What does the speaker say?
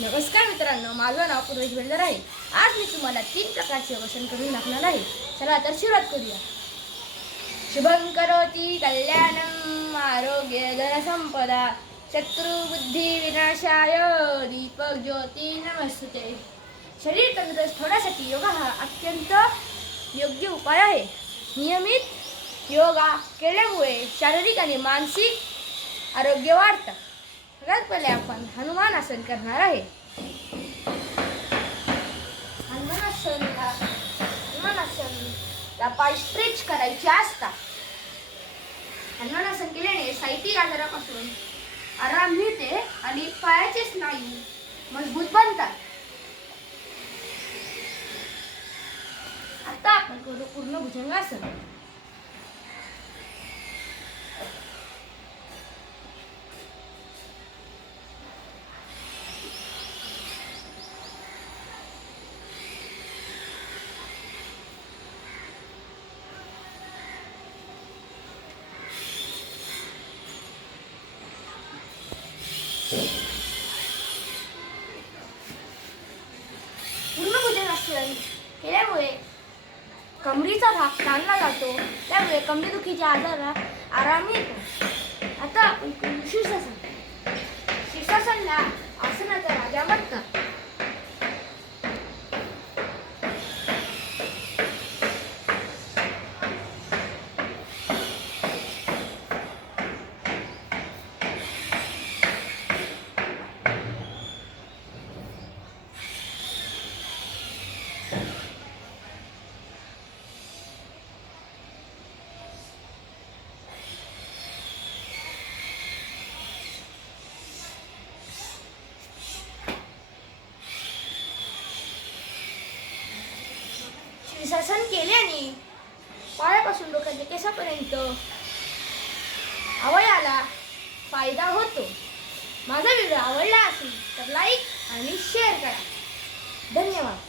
नमस्कार मित्रांनो, माझं नाव पूर्वेश बेलदार आहे. आज मी तुम्हाला 3 प्रकारचे योगासन करून दाखवणार आहे. चला तर सुरुवात करूया. शुभं करोति कल्याणं आरोग्य धनसंपदा शत्रुबुद्धी विनाशाय दीपक ज्योती नमस्ते. शरीर तंदुरुस्त होण्यासाठी योगा हा अत्यंत योग्य उपाय आहे. नियमित योगा केल्यामुळे शारीरिक आणि मानसिक आरोग्य वाढतं. सगळ्यात पहिले आपण हनुमान आसन करणार आहे. हनुमान आसनला पाय स्ट्रेच करायचे असतात. हनुमान आसन केल्याने सायटिक आजारापासून आराम मिळते आणि पायाचे स्नायू मजबूत बनतात. आता आपण करू पूर्ण भुजंगासन. पूर्ण भुजंगासन केल्यामुळे कमरेचा भाग ताणला जातो, त्यामुळे कमरेदुखीच्या आजाराला आराम मिळतो. आता आपण करू शीर्षासन. शीर्षासनला आसनाचा राजा म्हणतात. शीर्षासन केल्याने पायापासून डोक्याच्या केसापर्यंत अवयवाला फायदा होतो. माझा व्हिडिओ आवडला असेल तर लाईक आणि शेअर करा. धन्यवाद.